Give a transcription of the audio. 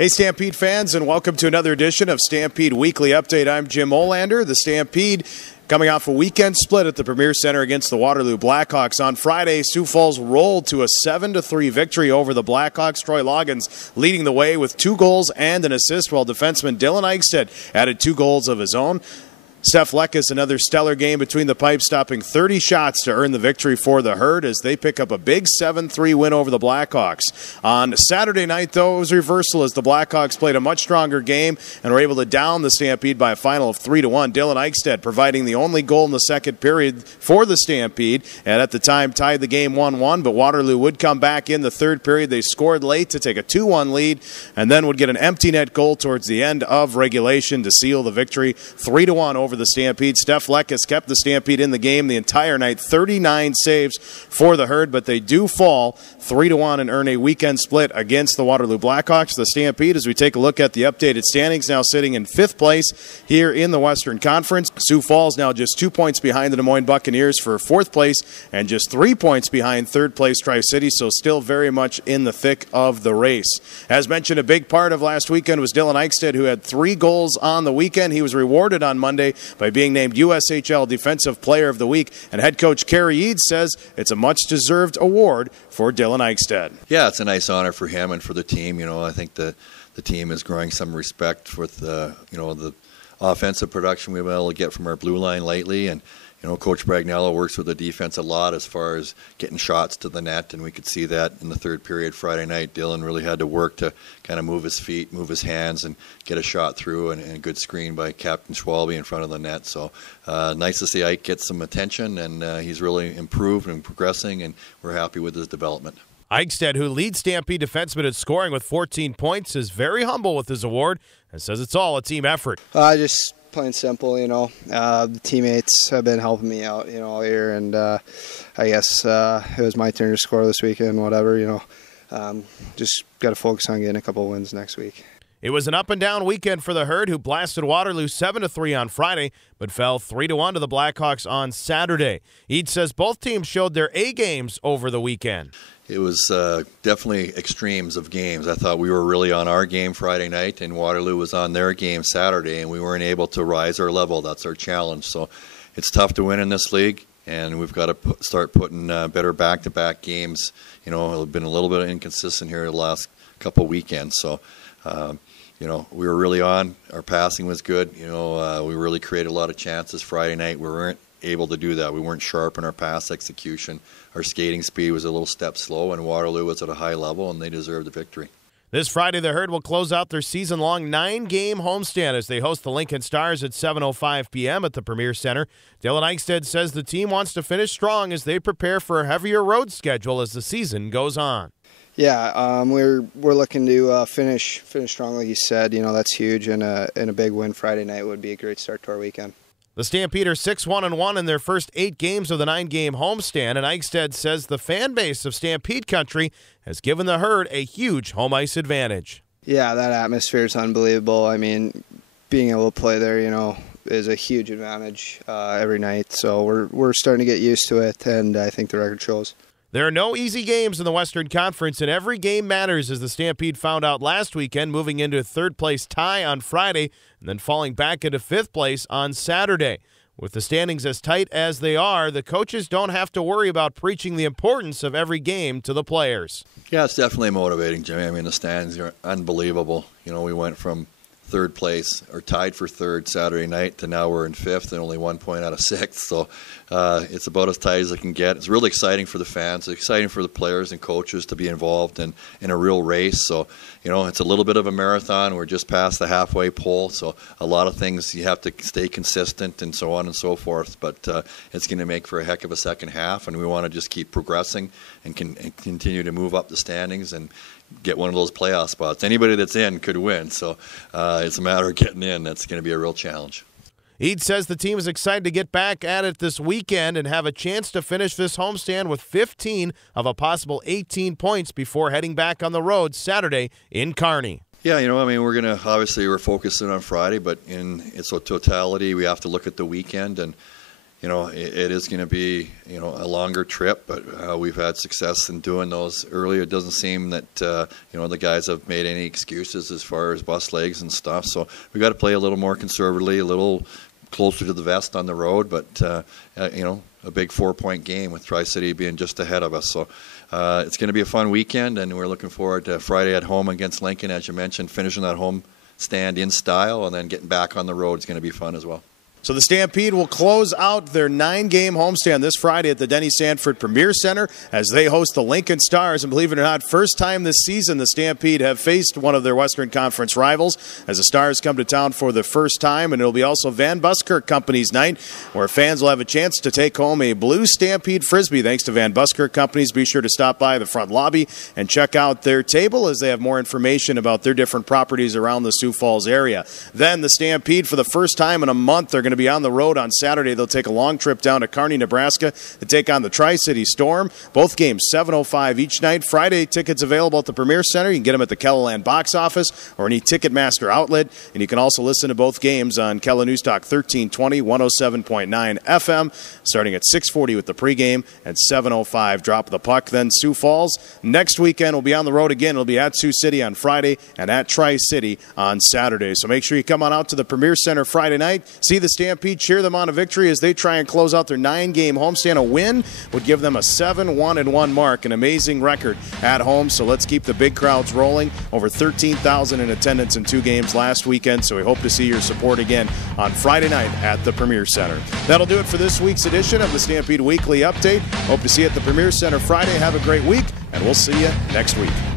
Hey Stampede fans, and welcome to another edition of Stampede Weekly Update. I'm Jim Olander. The Stampede coming off a weekend split at the Premier Center against the Waterloo Blackhawks. On Friday, Sioux Falls rolled to a 7-3 victory over the Blackhawks. Troy Loggins leading the way with 2 goals and an assist, while defenseman Dylan Eichstead added 2 goals of his own. Steph Leckus, another stellar game between the pipes, stopping 30 shots to earn the victory for the Herd as they pick up a big 7-3 win over the Blackhawks. On Saturday night, though, it was reversal as the Blackhawks played a much stronger game and were able to down the Stampede by a final of 3-1. Dylan Eichstead providing the only goal in the second period for the Stampede, and at the time tied the game 1-1, but Waterloo would come back in the third period. They scored late to take a 2-1 lead and then would get an empty net goal towards the end of regulation to seal the victory 3-1 over the Stampede. Steph Leckus kept the Stampede in the game the entire night, 39 saves for the Herd, but they do fall 3-1 and earn a weekend split against the Waterloo Blackhawks. The Stampede, as we take a look at the updated standings, now sitting in 5th place here in the Western Conference. Sioux Falls now just 2 points behind the Des Moines Buccaneers for 4th place and just 3 points behind 3rd place Tri-City, so still very much in the thick of the race. As mentioned, a big part of last weekend was Dylan Eichstead, who had 3 goals on the weekend. He was rewarded on Monday by being named USHL Defensive Player of the Week, and head coach Kerry Eads says it's a much-deserved award for Dylan Eichstead. Yeah, it's a nice honor for him and for the team. You know, I think the team is growing some respect with the offensive production we've been able to get from our blue line lately, and Coach Bragnello works with the defense a lot as far as getting shots to the net, and we could see that in the third period Friday night. Dylan really had to work to kind of move his feet, move his hands, and get a shot through, and a good screen by Captain Schwalbe in front of the net. So nice to see Ike get some attention, and he's really improved and progressing, and we're happy with his development. Eichstead, who leads Stampede defensemen in scoring with 14 points, is very humble with his award and says it's all a team effort. Just plain simple, the teammates have been helping me out, all year, and I guess it was my turn to score this weekend, whatever, just got to focus on getting a couple of wins next week. It was an up-and-down weekend for the Herd, who blasted Waterloo 7-3 on Friday, but fell 3-1 to the Blackhawks on Saturday. Eads says both teams showed their A games over the weekend. It was definitely extremes of games. I thought we were really on our game Friday night, and Waterloo was on their game Saturday, and we weren't able to rise our level. That's our challenge. So it's tough to win in this league, and we've got to start putting better back-to-back games. It's been a little bit inconsistent here the last couple weekends. So, we were really on. Our passing was good. We really created a lot of chances Friday night. We weren't able to do that. We weren't sharp in our pass execution. Our skating speed was a little step slow, and Waterloo was at a high level, and they deserved the victory. This Friday, the Herd will close out their season-long 9-game homestand as they host the Lincoln Stars at 7:05 p.m. at the Premier Center. Dylan Eichstead says the team wants to finish strong as they prepare for a heavier road schedule as the season goes on. Yeah, we're looking to finish strong, like you said. That's huge, and a big win Friday night would be a great start to our weekend. The Stampede are 6-1-1 in their first 8 games of the 9-game homestand, and Eichstead says the fan base of Stampede Country has given the Herd a huge home ice advantage. Yeah, that atmosphere is unbelievable. I mean, being able to play there, is a huge advantage every night. So we're starting to get used to it, and I think the record shows. There are no easy games in the Western Conference, and every game matters, as the Stampede found out last weekend, moving into a third-place tie on Friday and then falling back into 5th place on Saturday. With the standings as tight as they are, the coaches don't have to worry about preaching the importance of every game to the players. Yeah, it's definitely motivating, Jimmy. I mean, the standings are unbelievable. We went from 3rd place, or tied for 3rd Saturday night, to now we're in 5th and only 1 point out of 6th. So it's about as tight as it can get. It's really exciting for the fans. It's exciting for the players and coaches to be involved in a real race. So, it's a little bit of a marathon. We're just past the halfway pole. So a lot of things you have to stay consistent and so on and so forth. But it's going to make for a heck of a second half, and we want to just keep progressing and continue to move up the standings and get one of those playoff spots. Anybody that's in could win, so it's a matter of getting in. That's going to be a real challenge. Eads says the team is excited to get back at it this weekend and have a chance to finish this homestand with 15 of a possible 18 points before heading back on the road Saturday in Kearney. Yeah, we're focusing on Friday, but in its totality, we have to look at the weekend, and it is going to be, a longer trip, but we've had success in doing those earlier. It doesn't seem that, the guys have made any excuses as far as bus legs and stuff. So we got to play a little more conservatively, a little closer to the vest on the road, but, a big 4-point game with Tri-City being just ahead of us. So it's going to be a fun weekend, and we're looking forward to Friday at home against Lincoln, as you mentioned, finishing that home stand in style, and then getting back on the road is going to be fun as well. So the Stampede will close out their 9-game homestand this Friday at the Denny Sanford Premier Center as they host the Lincoln Stars. And believe it or not, first time this season the Stampede have faced one of their Western Conference rivals as the Stars come to town for the first time. And it'll be also Van Buskirk Company's night, where fans will have a chance to take home a blue Stampede Frisbee. Thanks to Van Buskirk Companies. Be sure to stop by the front lobby and check out their table as they have more information about their different properties around the Sioux Falls area. Then the Stampede, for the first time in a month, they're going to be on the road on Saturday. They'll take a long trip down to Kearney, Nebraska to take on the Tri-City Storm. Both games 7:05 each night. Friday, tickets available at the Premier Center. You can get them at the Kelloland box office or any Ticketmaster outlet. And you can also listen to both games on Kella News Talk 1320, 107.9 FM, starting at 6:40 with the pregame and 7:05 drop of the puck. Then Sioux Falls next weekend will be on the road again. It'll be at Sioux City on Friday and at Tri-City on Saturday. So make sure you come on out to the Premier Center Friday night. See the Stampede, cheer them on a victory as they try and close out their 9-game homestand. A win would give them a 7-1-1 mark, an amazing record at home. So let's keep the big crowds rolling. Over 13,000 in attendance in 2 games last weekend. So we hope to see your support again on Friday night at the Premier Center. That'll do it for this week's edition of the Stampede Weekly Update. Hope to see you at the Premier Center Friday. Have a great week, and we'll see you next week.